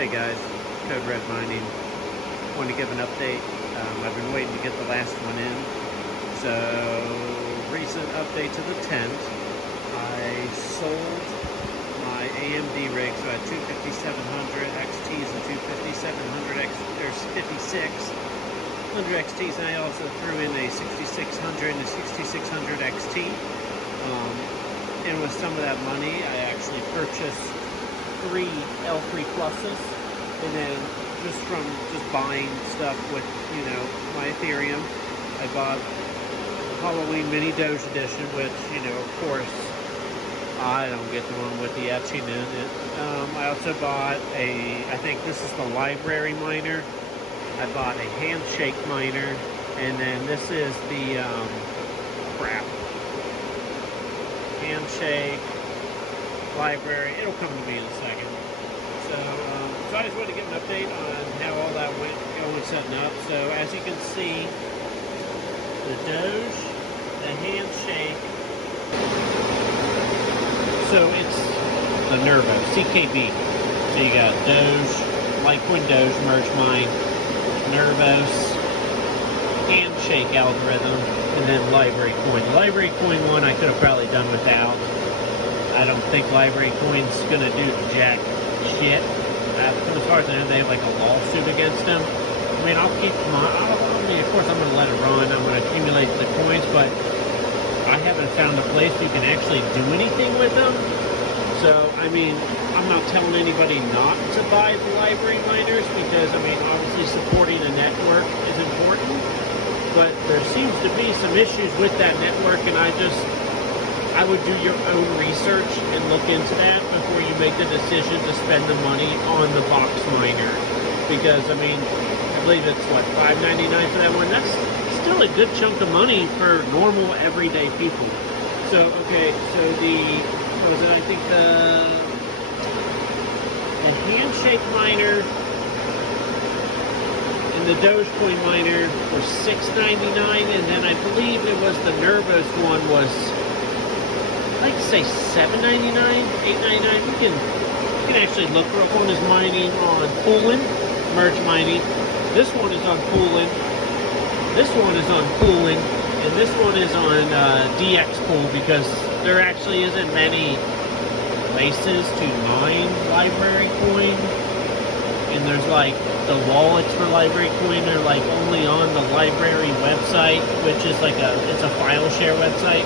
Hey guys, Code Red Mining. Want to give an update. I've been waiting to get the last one in. So, recent update to the tent. I sold my AMD rig, so I had two 5700 XTs and two 5700 5600 XTs, and I also threw in a 6600 and a 6600 XT. And with some of that money, I actually purchased 3 L3 pluses, and then just buying stuff with, you know, my Ethereum, I bought Halloween MiniDoge edition, which, you know, of course, I don't get the one with the etching in it. I also bought I think this is the library miner. I bought a handshake miner, and then this is the handshake library. It'll come to me in a second. So I just wanted to get an update on how all that went going setting up. So as you can see, the Doge, the handshake. So it's the Nervo CKB. So you got Doge, Litecoin Doge, merge mine, Nervos, handshake algorithm, and then library coin. The library coin one I could have probably done without. I don't think library coin's gonna do jack shit. As far as I know, they have like a lawsuit against them. I mean, I'll keep them on. Of course, I'm gonna let it run. I'm gonna accumulate the coins, but I haven't found a place you can actually do anything with them. So, I mean, I'm not telling anybody not to buy the library miners because, I mean, obviously supporting a network is important, but there seems to be some issues with that network, and I would do your own research and look into that before you make the decision to spend the money on the box miner. Because, I mean, I believe it's, what, $5.99 for that one? That's still a good chunk of money for normal, everyday people. So, okay, so what was it? I think the handshake miner and the Dogecoin miner were $6.99, and then I believe it was the Nervos one was, I'd like to say $7.99, $8.99. You can actually look for one is mining on Poolin, merge mining. This one is on Poolin. This one is on Poolin, and this one is on DX Pool, because there actually isn't many places to mine library coin. And there's like the wallets for library coin. They're like only on the library website, which is like it's a file share website.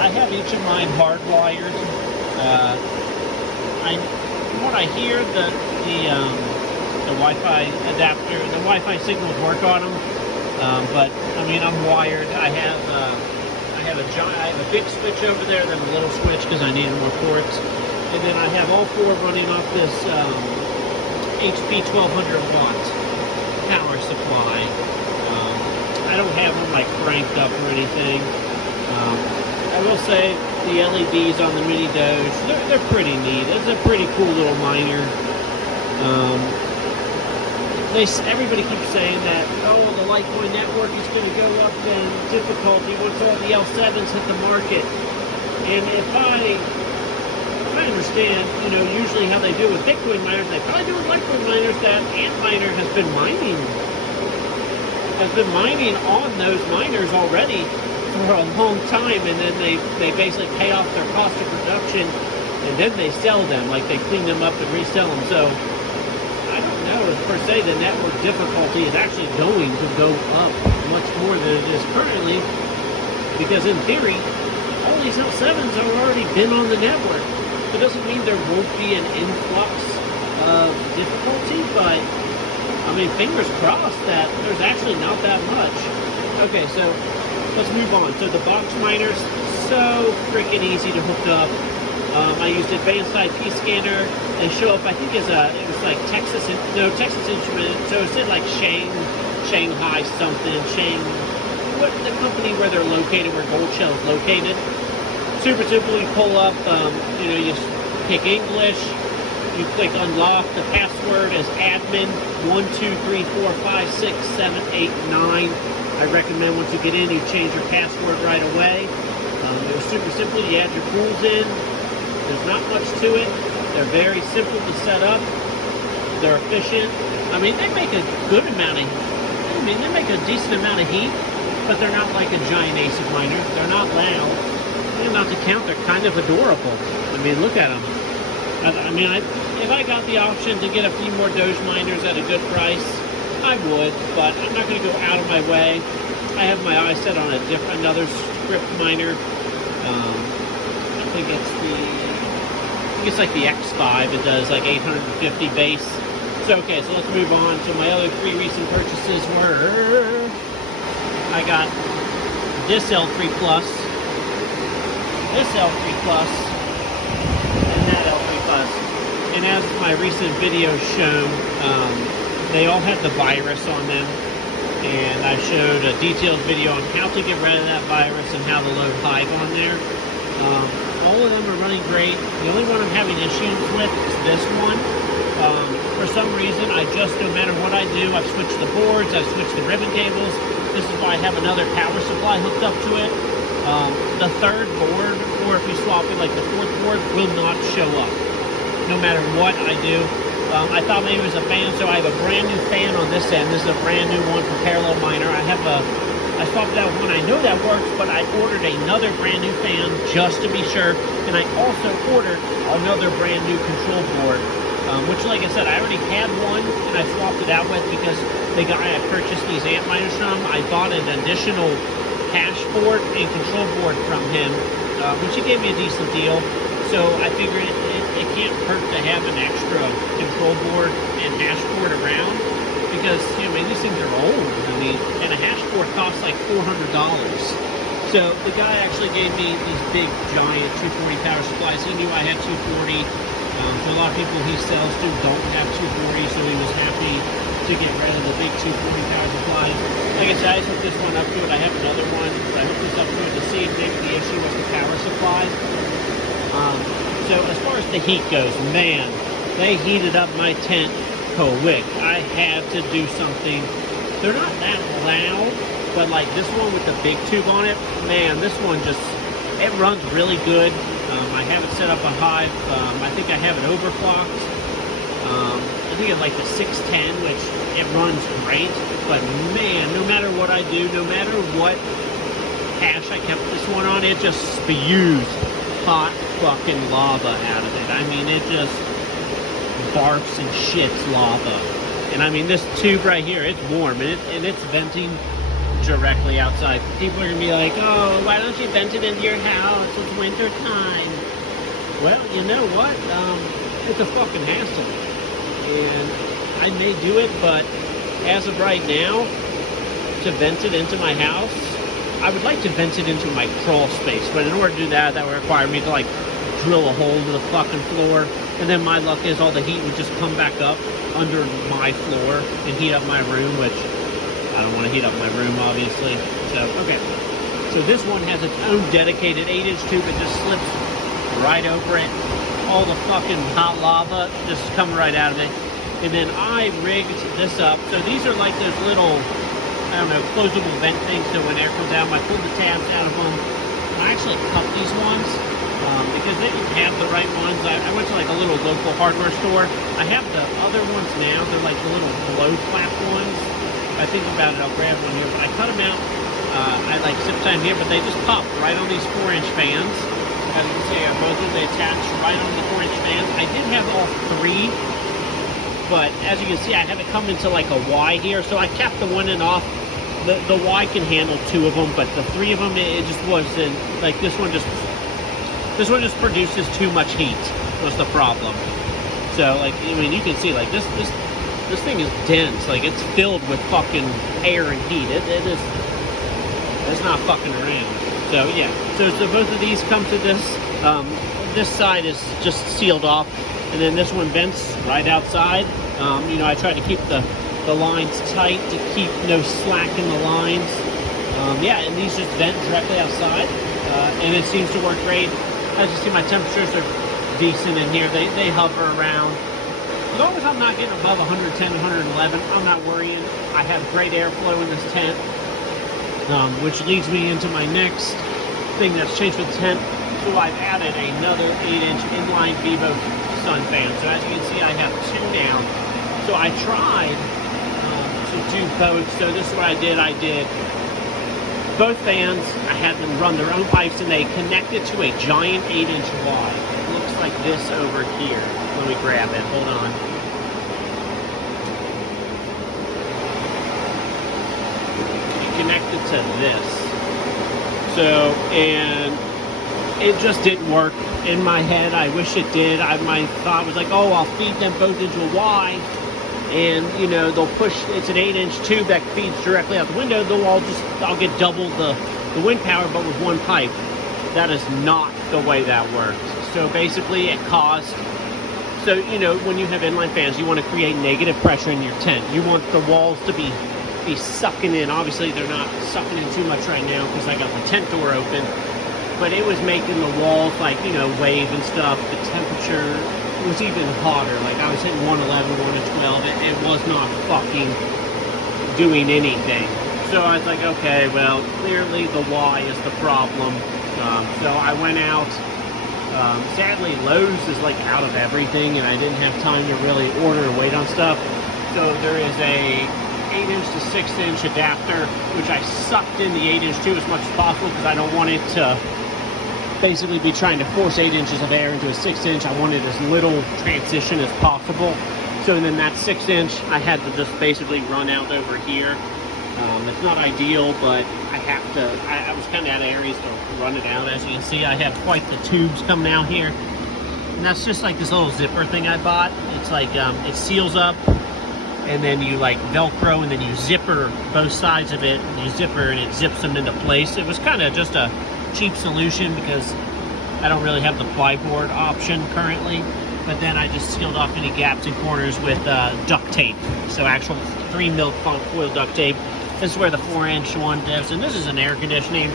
I have each of mine hardwired. From what I hear, the Wi-Fi adapter, the Wi-Fi signals work on them. But I mean, I'm wired. I have a big switch over there, then a little switch because I needed more ports, and then I have all 4 running off this HP 1200 watt power supply. I don't have them like cranked up or anything. I will say the LEDs on the MiniDoge, they're pretty neat. It's a pretty cool little miner. Everybody keeps saying that, oh, the Litecoin network is going to go up in difficulty once all the L7s hit the market. And if I understand, you know, usually how they do with Bitcoin miners, they probably do with Litecoin miners that Antminer has been mining on those miners already for a long time, and then they basically pay off their cost of production, and then they sell them, like they clean them up and resell them. So I don't know if per se the network difficulty is actually going to go up much more than it is currently, because in theory all these L7s have already been on the network. It doesn't mean there won't be an influx of difficulty, but I mean, fingers crossed that there's actually not that much. Okay, so let's move on. So the box miners, so freaking easy to hook up. I used Advanced IP Scanner. They show up, I think, it was like Texas Instruments. So it said like Shanghai something, what the company where they're located, where GoldShell is located. Super simple. You pull up, you pick English. You click unlock. The password is admin 123456789. I recommend once you get in, you change your password right away. It was super simple. You add your pools in. There's not much to it. They're very simple to set up. They're efficient. I mean, they make a good amount of, they make a decent amount of heat, but they're not like a giant ASIC miner. They're not loud. And not to count, they're kind of adorable. I mean, look at them. I mean, if I got the option to get a few more Doge miners at a good price, I would, but I'm not going to go out of my way. I have my eyes set on another script miner. I think it's like the X5. It does like 850 base. So okay, so let's move on to my other 3 recent purchases. Were I got this L3 Plus, this L3 Plus, and that L3 Plus. And as my recent video shown, they all had the virus on them. And I showed a detailed video on how to get rid of that virus and how to load Hive on there. All of them are running great. The only one I'm having issues with is this one. For some reason, no matter what I do, I've switched the boards, I've switched the ribbon cables. This is why I have another power supply hooked up to it. The third board, or if you swap it, like the fourth board, will not show up, no matter what I do. I thought maybe it was a fan, so I have a brand new fan on this end. This is a brand new one for parallel miner. I swapped out one. I know that works, but I ordered another brand new fan just to be sure, and I also ordered another brand new control board, which, like I said, I already had one, and I swapped it out with because the guy I purchased these amp miners from, I bought an additional hash board and control board from him, which he gave me a decent deal. So I figured it can't hurt to have an extra control board and hash board around because, I mean, these things are old. I mean, and a hash board costs like $400. So the guy actually gave me these big, giant 240 power supplies. He knew I had 240. So a lot of people he sells to don't have 240, so he was happy to get rid of the big 240 power supply. Like I said, I just hooked this one up to it. I have another one. So I hooked this up to it to see if maybe the issue was the power supply. So as far as the heat goes, man, they heated up my tent quick. I had to do something. They're not that loud, but like this one with the big tube on it, man, this one it runs really good. I have it set up a Hive. I think I have it overclocked. I think it's like the 610, which it runs great. But man, no matter what I do, no matter what hash I kept this one on, it just spews hot fucking lava out of it. I mean, it just barfs and shits lava. And I mean, this tube right here, it's warm, and it's venting directly outside. People are gonna be like, oh, why don't you vent it into your house? It's winter time. Well, you know what? It's a fucking hassle. And I may do it, but as of right now, to vent it into my house, I would like to vent it into my crawl space, but in order to do that, that would require me to like drill a hole to the fucking floor, and then my luck is all the heat would just come back up under my floor and heat up my room, which I don't want to heat up my room, obviously. So, okay. So this one has its own dedicated 8-inch tube. It just slips right over it. All the fucking hot lava just coming right out of it. And then I rigged this up. So these are like those little, I don't know, closable vent things, so when air comes out, I pull the tabs out of them. I actually cut these ones because they didn't have the right ones. I went to like a little local hardware store. I have the other ones now. They're like the little blow flap ones. If I think about it, I'll grab one here. But I cut them out. I like zip tie them here, but they just pop right on these 4-inch fans. As you can see, they attach right on the 4-inch fans. I did have all 3. But as you can see, I have it come into like a Y here, so I capped the one end off. The Y can handle 2 of them, but the 3 of them, it just wasn't, like this one just produces too much heat, was the problem. So, like, I mean, you can see, like, this thing is dense, like, it's filled with fucking air and heat. It's not fucking around. So, yeah, so both of these come to this. This side is just sealed off, and then this one vents right outside. You know, I try to keep the lines tight to keep no slack in the lines. Yeah, and these just vent directly outside, and it seems to work great. As you see, my temperatures are decent in here. They hover around. As long as I'm not getting above 110, 111, I'm not worrying. I have great airflow in this tent, which leads me into my next thing that's changed with the tent. So I've added another 8-inch inline Vivo sun fan. So as you can see, I have two now. So I tried to do both. So this is what I did. I did both fans. I had them run their own pipes, and they connected to a giant 8-inch wall. It looks like this over here. Let me grab it. Hold on. It connected to this. So, and it just didn't work in my head. I wish it did. My thought was like, oh, I'll feed them both into a Y, and you know, they'll push. It's an 8-inch tube that feeds directly out the window. I'll get double the wind power, but with one pipe. That is not the way that works. So basically, it caused. So you know, when you have inline fans, you want to create negative pressure in your tent. You want the walls to be sucking in. Obviously, they're not sucking in too much right now because I got the tent door open. But it was making the walls, like, you know, wave and stuff. The temperature was even hotter. Like, I was hitting 111, 112. It was not fucking doing anything. So I was like, okay, well, clearly the Y is the problem. So I went out. Sadly, Lowe's is, like, out of everything, and I didn't have time to really order and wait on stuff. So there is a 8-inch to 6-inch adapter, which I sucked in the 8-inch too as much as possible because I don't want it to basically be trying to force 8 inches of air into a 6-inch. I wanted as little transition as possible. So then that 6-inch, I had to just basically run out over here. It's not ideal, but I have to. I was kind of out of areas to run it out. As you can see, I have quite the tubes coming out here, and that's just like this little zipper thing I bought. It's like it seals up, and then you like Velcro, and then you zipper both sides of it, and you zipper, and it zips them into place. It was kind of just a cheap solution because I don't really have the plyboard option currently, but then I just sealed off any gaps and corners with duct tape. So actual 3mm foil duct tape. This is where the 4-inch one dips, and this is an air conditioning.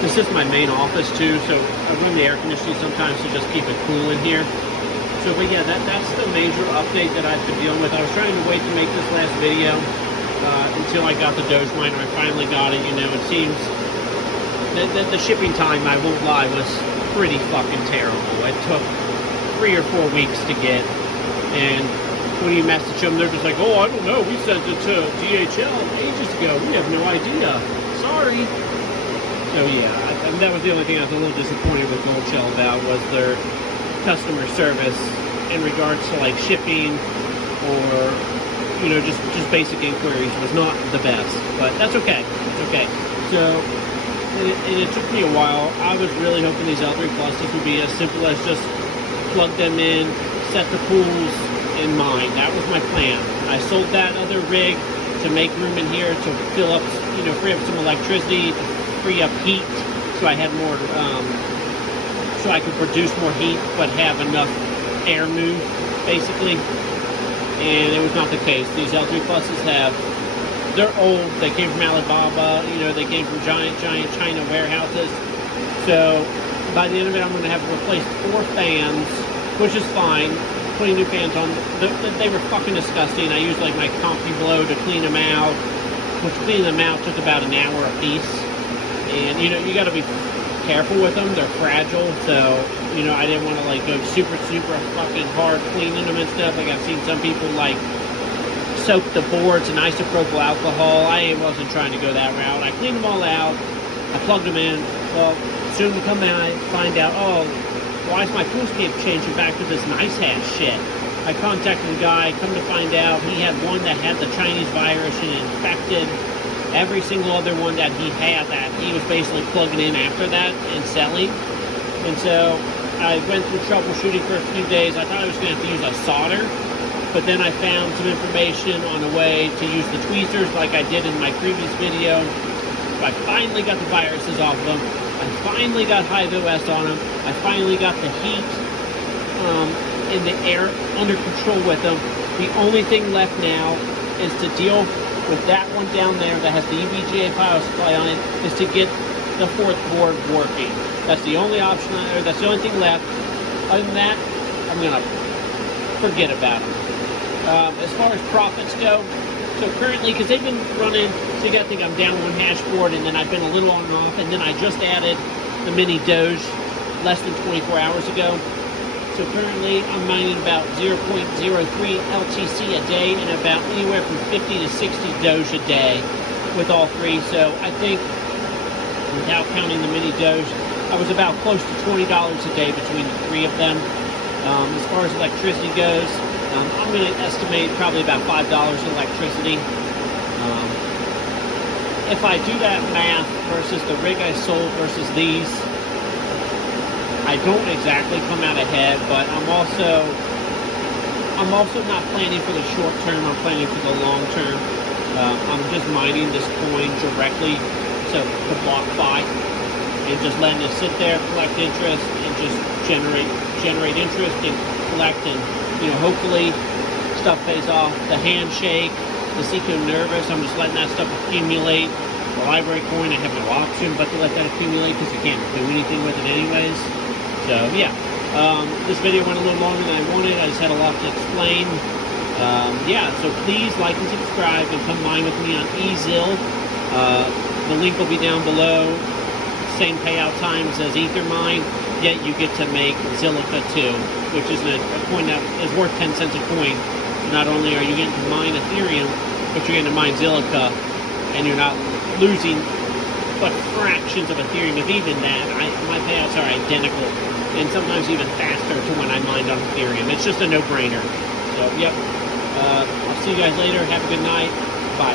This is my main office too, so I run the air conditioning sometimes to just keep it cool in here. So, but yeah, that's the major update that I've been dealing with. I was trying to wait to make this last video until I got the Doge miner. I finally got it. You know, it seems that the shipping time, I won't lie, was pretty fucking terrible. It took 3 or 4 weeks to get, and when you message them, they're just like, oh, I don't know, we sent it to DHL ages ago. We have no idea. Sorry. So yeah, that was the only thing I was a little disappointed with GoldShell about, was their customer service in regards to like shipping or, you know, just basic inquiries was not the best. But that's okay. Okay. So it took me a while. I was really hoping these L3 Pluses would be as simple as just plug them in, set the pools in mind. That was my plan. I sold that other rig to make room in here to fill up, you know, free up some electricity, to free up heat, so I had more, so I could produce more heat, but have enough air move, basically. And it was not the case. These L3 Pluses they're old. They came from Alibaba, you know, they came from giant China warehouses. So by the end of it, I'm going to have replaced 4 fans, which is fine. Putting new fans on, they were fucking disgusting. I used like my CompuBlow to clean them out, which cleaning them out took about an hour a piece. And you know, you got to be careful with them. They're fragile, so you know, I didn't want to like go super fucking hard cleaning them and stuff. Like I've seen some people like soak the boards in isopropyl alcohol. I wasn't trying to go that route. I cleaned them all out. I plugged them in. Well, soon to come in, I find out, oh, why is my pool keep changing back to this nice hat shit? I contacted the guy, come to find out he had one that had the Chinese virus and infected every single other one that he had that he was basically plugging in after that and selling. And so I went through troubleshooting for a few days. I thought I was going to have to use a solder, but then I found some information on a way to use the tweezers like I did in my previous video. So I finally got the viruses off of them. I finally got HiveOS on them. I finally got the heat in the air under control with them. The only thing left now is to deal with that one down there that has the EVGA power supply on it, is to get the 4th board working. That's the only option, or that's the only thing left. Other than that, I'm going to forget about them. As far as profits go, so currently, because they've been running, so you got to think I'm down 1 hash board, and then I've been a little on and off, and then I just added the MiniDoge less than 24 hours ago. So currently I'm mining about 0.03 LTC a day and about anywhere from 50 to 60 Doge a day with all three. So I think, without counting the MiniDoge, I was about close to $20 a day between the three of them. As far as electricity goes, I'm going to estimate probably about $5 in electricity. If I do that math versus the rig I sold versus these, I don't exactly come out ahead, but I'm also not planning for the short term. I'm planning for the long term. I'm just mining this coin directly to BlockFi and just letting it sit there, collect interest, and just generate interest and collect, and hopefully stuff pays off. The handshake, the Seco Nervous, I'm just letting that stuff accumulate. The library coin, I have no option but to let that accumulate because you can't do anything with it anyways. So yeah, this video went a little longer than I wanted. I just had a lot to explain. Yeah, so please like and subscribe and come mine with me on eZill. The link will be down below. Same payout times as Ethermine, yet you get to make Zilliqa too, which is a coin that is worth 10 cents a coin. Not only are you getting to mine Ethereum, but you're getting to mine Zilliqa, and you're not losing but fractions of Ethereum. If even that, my payouts are identical, and sometimes even faster to when I mined on Ethereum. It's just a no-brainer. So, yep. I'll see you guys later. Have a good night. Bye.